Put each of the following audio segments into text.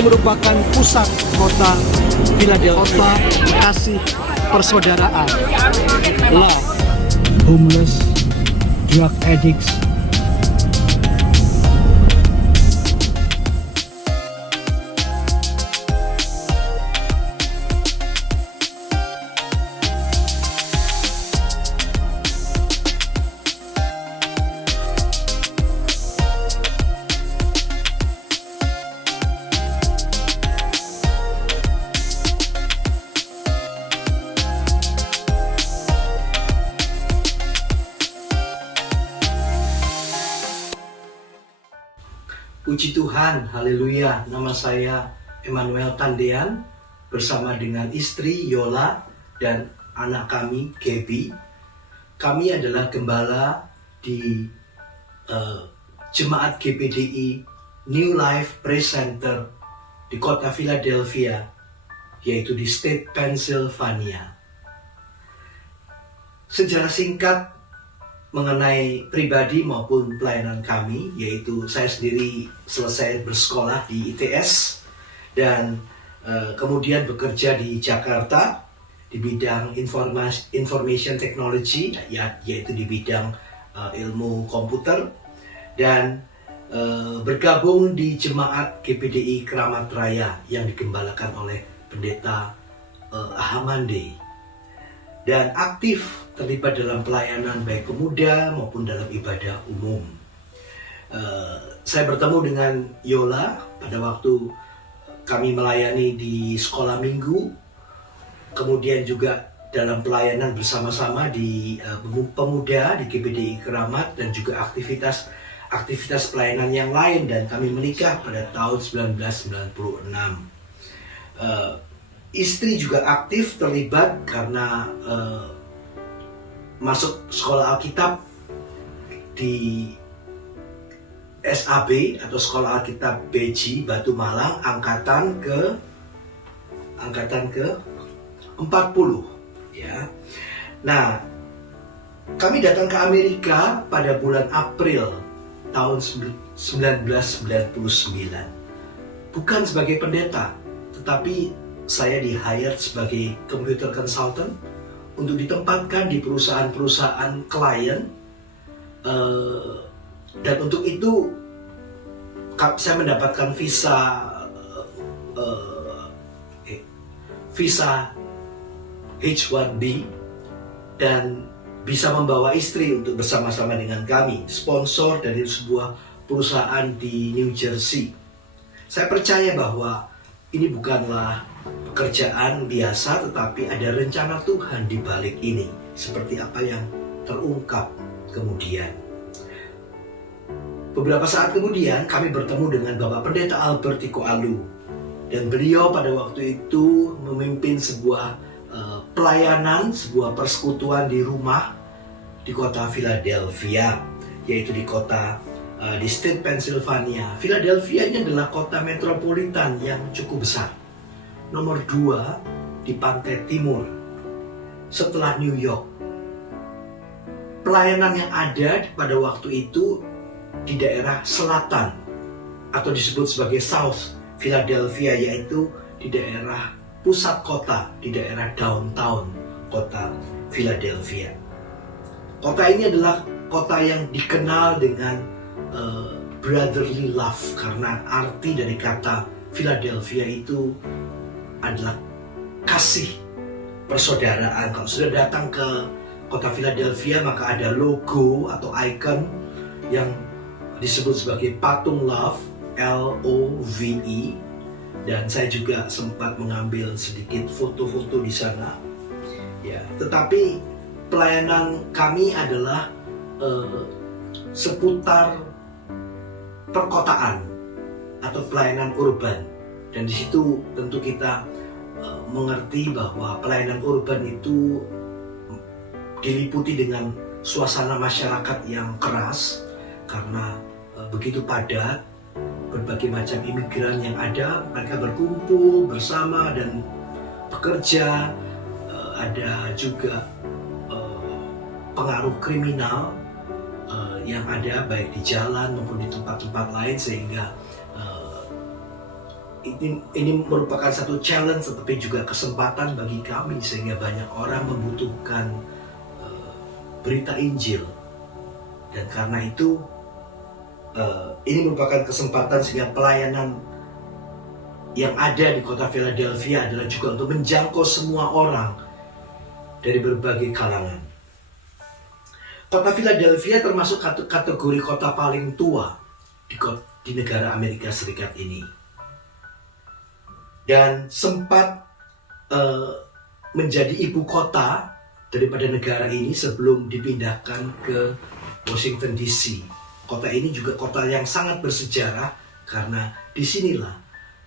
ini merupakan pusat kota Philadelphia, kota kasih persaudaraan, love, homeless, drug addicts. Puji Tuhan, haleluya. Nama saya Emmanuel Tandean bersama dengan istri Yola dan anak kami Gaby. Kami adalah gembala di Jemaat GPDI New Life Praise Center di kota Philadelphia, yaitu di State Pennsylvania. Sejarah singkat mengenai pribadi maupun pelayanan kami, yaitu saya sendiri selesai bersekolah di ITS dan kemudian bekerja di Jakarta di bidang information technology, yaitu di bidang ilmu komputer, dan bergabung di Jemaat GPDI Keramat Raya yang digembalakan oleh Pendeta Ahamande, dan aktif terlibat dalam pelayanan baik pemuda maupun dalam ibadah umum. Saya bertemu dengan Yola pada waktu kami melayani di sekolah minggu, kemudian juga dalam pelayanan bersama-sama di pemuda di GPDI Keramat, dan juga aktivitas pelayanan yang lain, dan kami menikah pada tahun 1996. Istri juga aktif terlibat karena masuk sekolah Alkitab di SAB atau Sekolah Alkitab BG Batu Malang angkatan ke 40 ya. Nah, kami datang ke Amerika pada bulan April tahun 1999, bukan sebagai pendeta, tetapi saya di-hire sebagai computer consultant untuk ditempatkan di perusahaan-perusahaan klien, dan untuk itu saya mendapatkan visa H1B dan bisa membawa istri untuk bersama-sama dengan kami, sponsor dari sebuah perusahaan di New Jersey. Saya percaya bahwa ini bukanlah pekerjaan biasa, tetapi ada rencana Tuhan di balik ini, seperti apa yang terungkap kemudian. Beberapa saat kemudian kami bertemu dengan Bapak Pendeta Albert Tiko Alu, dan beliau pada waktu itu memimpin sebuah pelayanan, sebuah persekutuan di rumah di kota Philadelphia, yaitu di State Pennsylvania. Philadelphia ini adalah kota metropolitan yang cukup besar, nomor 2 di pantai timur setelah New York. Pelayanan yang ada pada waktu itu di daerah selatan atau disebut sebagai South Philadelphia, yaitu di daerah pusat kota, di daerah downtown kota Philadelphia. Kota ini adalah kota yang dikenal dengan brotherly love, karena arti dari kata Philadelphia itu adalah kasih persaudaraan. Kalau sudah datang ke kota Philadelphia, maka ada logo atau icon yang disebut sebagai patung love, LOVE, dan saya juga sempat mengambil sedikit foto-foto di sana. Ya, tetapi pelayanan kami adalah seputar perkotaan atau pelayanan urban, dan di situ tentu kita mengerti bahwa pelayanan urban itu diliputi dengan suasana masyarakat yang keras karena begitu padat, berbagai macam imigran yang ada, mereka berkumpul bersama dan bekerja. Ada juga pengaruh kriminal yang ada baik di jalan maupun di tempat-tempat lain, sehingga ini merupakan satu challenge tetapi juga kesempatan bagi kami sehingga banyak orang membutuhkan berita Injil. Dan karena itu ini merupakan kesempatan sehingga pelayanan yang ada di kota Philadelphia adalah juga untuk menjangkau semua orang dari berbagai kalangan. Kota Philadelphia termasuk kategori kota paling tua di negara Amerika Serikat ini. Dan sempat menjadi ibu kota daripada negara ini sebelum dipindahkan ke Washington DC. Kota ini juga kota yang sangat bersejarah karena disinilah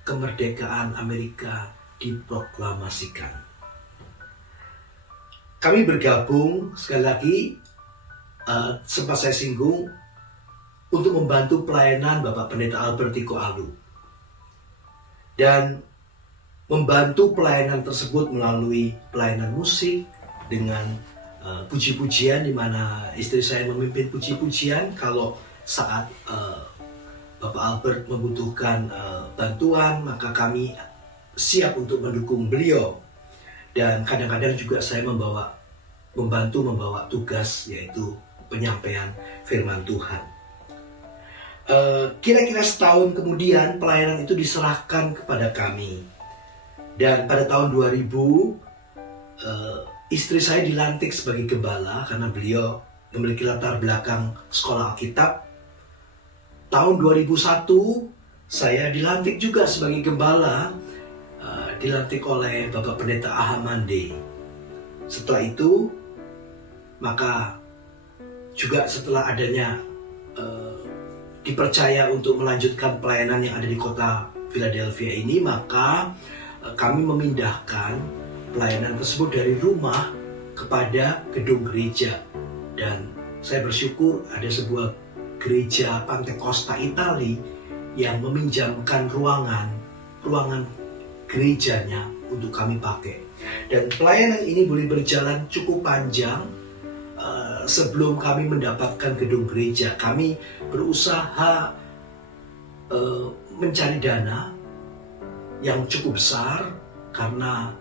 kemerdekaan Amerika diproklamasikan. Kami bergabung sekali lagi, sempat saya singgung, untuk membantu pelayanan Bapak Pendeta Albertico Alu. Dan membantu pelayanan tersebut melalui pelayanan musik dengan puji-pujian, di mana istri saya memimpin puji-pujian kalau saat Bapak Albert membutuhkan bantuan, maka kami siap untuk mendukung beliau. Dan kadang-kadang juga saya membantu membawa tugas, yaitu penyampaian firman Tuhan. Kira-kira setahun kemudian pelayanan itu diserahkan kepada kami. Dan pada tahun 2000 istri saya dilantik sebagai gembala karena beliau memiliki latar belakang sekolah Alkitab. Tahun 2001 saya dilantik juga sebagai gembala, dilantik oleh Bapak Pendeta Ahamande. Setelah itu, maka juga setelah adanya dipercaya untuk melanjutkan pelayanan yang ada di kota Philadelphia ini, maka kami memindahkan pelayanan tersebut dari rumah kepada gedung gereja. Dan saya bersyukur ada sebuah gereja Pantekosta Itali yang meminjamkan ruangan gerejanya untuk kami pakai. Dan pelayanan ini boleh berjalan cukup panjang. Sebelum kami mendapatkan gedung gereja, kami berusaha mencari dana yang cukup besar karena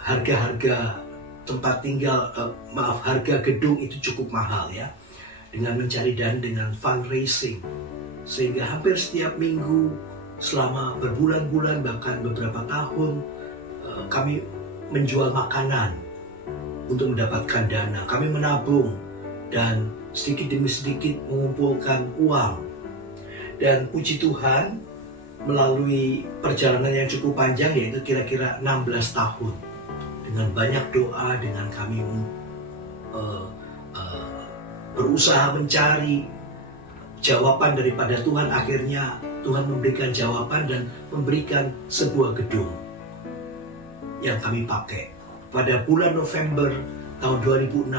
harga tempat tinggal, harga gedung itu cukup mahal ya. Dengan mencari dana dengan fundraising, sehingga hampir setiap minggu selama berbulan-bulan bahkan beberapa tahun kami menjual makanan untuk mendapatkan dana. Kami menabung dan sedikit demi sedikit mengumpulkan uang. Dan puji Tuhan, melalui perjalanan yang cukup panjang, yaitu kira-kira 16 tahun, dengan banyak doa, dengan kami berusaha mencari jawaban daripada Tuhan, akhirnya Tuhan memberikan jawaban dan memberikan sebuah gedung yang kami pakai. Pada bulan November tahun 2016,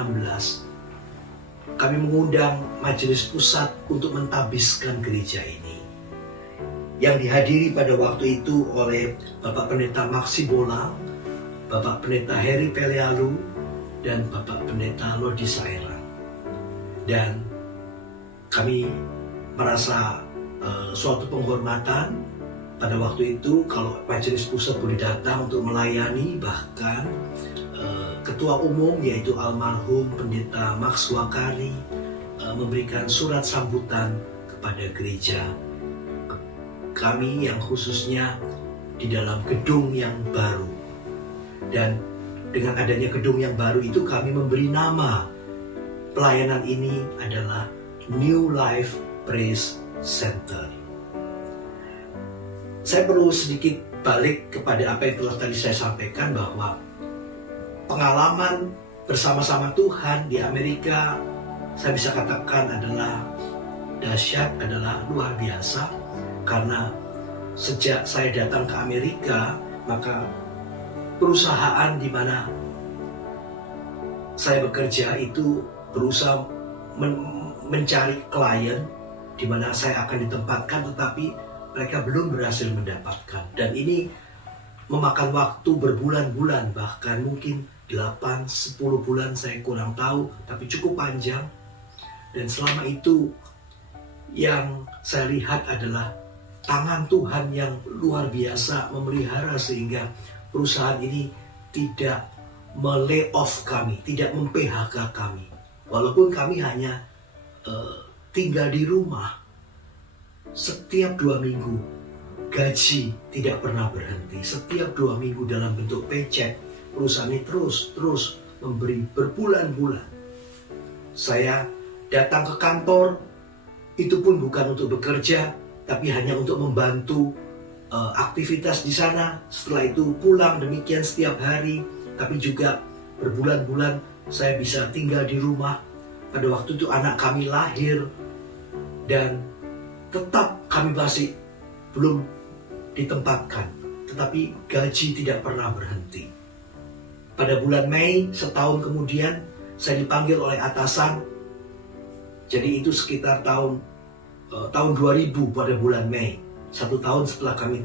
kami mengundang majelis pusat untuk mentabiskan gereja ini, yang dihadiri pada waktu itu oleh Bapak Pendeta Maxi Bolang, Bapak Pendeta Heri Pelealu, dan Bapak Pendeta Lodi Saera. Dan kami merasa suatu penghormatan pada waktu itu kalau majelis pusat boleh datang untuk melayani. Bahkan ketua umum, yaitu almarhum Pendeta Max Wakari, memberikan surat sambutan kepada gereja kami yang khususnya di dalam gedung yang baru. Dan dengan adanya gedung yang baru itu, kami memberi nama pelayanan ini adalah New Life Praise Center. Saya perlu sedikit balik kepada apa yang telah tadi saya sampaikan, bahwa pengalaman bersama-sama Tuhan di Amerika, saya bisa katakan adalah dahsyat, adalah luar biasa. Karena sejak saya datang ke Amerika, maka perusahaan di mana saya bekerja itu berusaha mencari klien di mana saya akan ditempatkan, tetapi mereka belum berhasil mendapatkan. Dan ini memakan waktu berbulan-bulan, bahkan mungkin 8-10 bulan, saya kurang tahu, tapi cukup panjang. Dan selama itu yang saya lihat adalah tangan Tuhan yang luar biasa memelihara sehingga perusahaan ini tidak me-lay off kami, tidak mem-PHK kami. Walaupun kami hanya tinggal di rumah, setiap 2 minggu gaji tidak pernah berhenti. Setiap 2 minggu dalam bentuk paycheck, perusahaan ini terus memberi berbulan-bulan. Saya datang ke kantor, itu pun bukan untuk bekerja, tapi hanya untuk membantu aktivitas di sana. Setelah itu pulang, demikian setiap hari. Tapi juga berbulan-bulan saya bisa tinggal di rumah. Pada waktu itu anak kami lahir, dan tetap kami masih belum ditempatkan. Tetapi gaji tidak pernah berhenti. Pada bulan Mei, setahun kemudian, saya dipanggil oleh atasan. Jadi itu sekitar tahun 2000 pada bulan Mei. 1 tahun setelah kami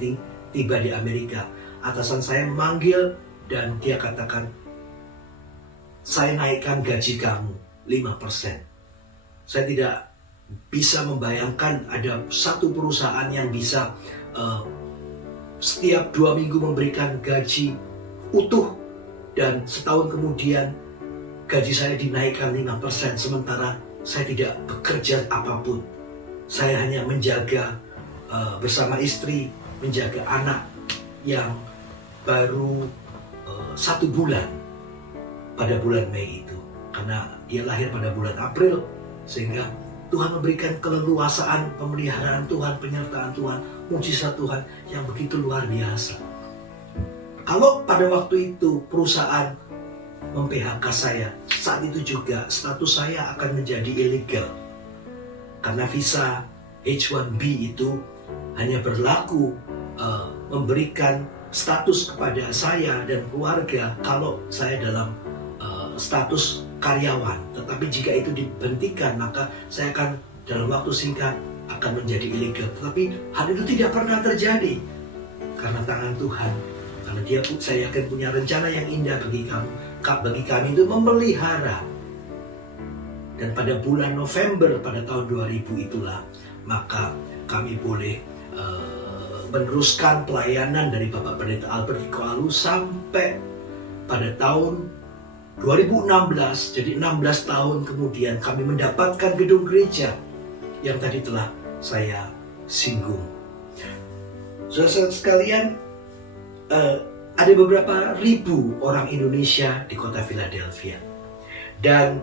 tiba di Amerika. Atasan saya memanggil dan dia katakan, saya naikkan gaji kamu 5%. Saya tidak bisa membayangkan ada satu perusahaan yang bisa setiap 2 minggu memberikan gaji utuh, dan setahun kemudian gaji saya dinaikkan 5%, sementara saya tidak bekerja apapun. Saya hanya menjaga bersama istri, menjaga anak yang baru 1 bulan pada bulan Mei itu. Karena dia lahir pada bulan April, sehingga Tuhan memberikan keleluasaan, pemeliharaan Tuhan, penyertaan Tuhan, mujizat Tuhan yang begitu luar biasa. Kalau pada waktu itu perusahaan mem-PHK saya, saat itu juga status saya akan menjadi ilegal. Karena visa H1B itu hanya berlaku memberikan status kepada saya dan keluarga kalau saya dalam status karyawan. Tetapi jika itu dihentikan, maka saya akan dalam waktu singkat akan menjadi ilegal. Tetapi hal itu tidak pernah terjadi karena tangan Tuhan. Karena saya yakin punya rencana yang indah bagi kami itu memelihara. Dan pada bulan November pada tahun 2000 itulah maka kami boleh meneruskan pelayanan dari Bapak Pendeta Albert Ikoalu sampai pada tahun 2016. Jadi 16 tahun kemudian kami mendapatkan gedung gereja yang tadi telah saya singgung. Saudara sekalian, ada beberapa ribu orang Indonesia di kota Philadelphia, dan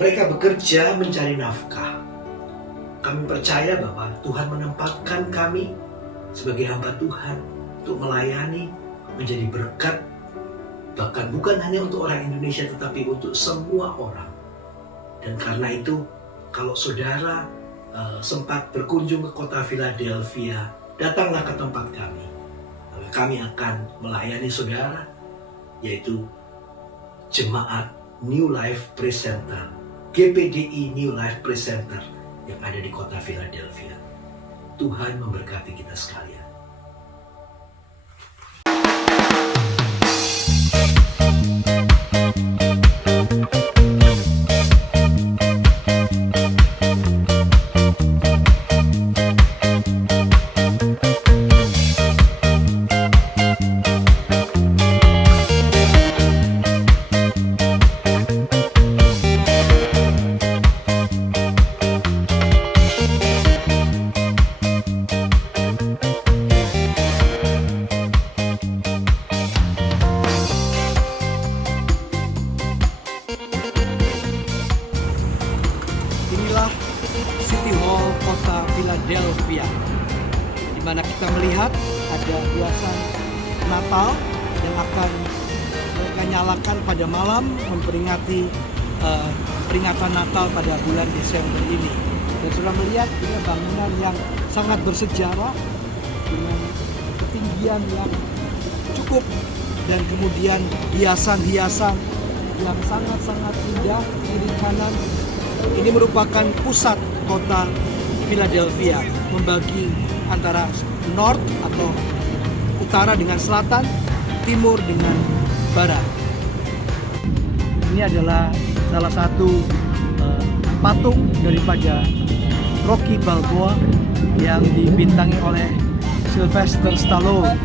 mereka bekerja mencari nafkah. Kami percaya bahwa Tuhan menempatkan kami sebagai hamba Tuhan untuk melayani, menjadi berkat, bahkan bukan hanya untuk orang Indonesia tetapi untuk semua orang. Dan karena itu, kalau saudara sempat berkunjung ke kota Philadelphia, datanglah ke tempat kami. Kami akan melayani saudara, yaitu Jemaat New Life Presenter, GPDI New Life Presenter yang ada di kota Philadelphia. Tuhan memberkati kita sekalian. Inilah City Hall kota Philadelphia, di mana kita melihat ada hiasan Natal yang akan mereka nyalakan pada malam memperingati peringatan Natal pada bulan Desember ini. Dan sudah melihat ini bangunan yang sangat bersejarah dengan ketinggian yang cukup, dan kemudian hiasan-hiasan yang sangat-sangat indah kiri kanan. Ini merupakan pusat kota Philadelphia, membagi antara north atau utara dengan selatan, timur dengan barat. Ini adalah salah satu patung daripada Rocky Balboa yang dibintangi oleh Sylvester Stallone.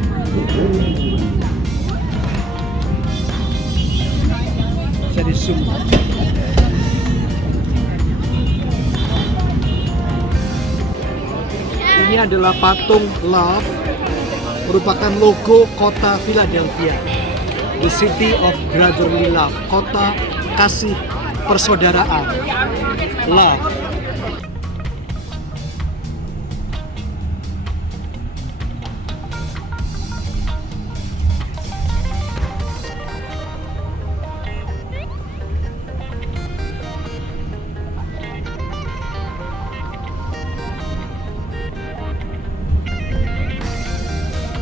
Bisa di zoom. Ini adalah patung Love, merupakan logo kota Philadelphia, the city of brotherly love, kota kasih persaudaraan, love.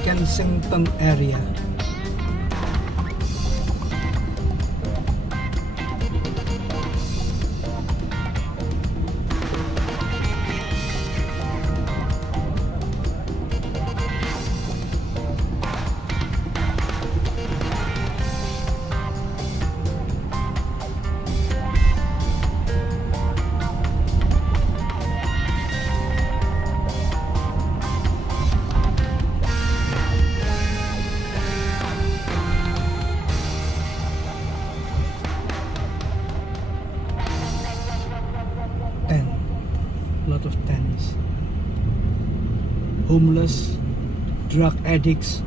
Kensington area. Lot of tents. Homeless, drug addicts,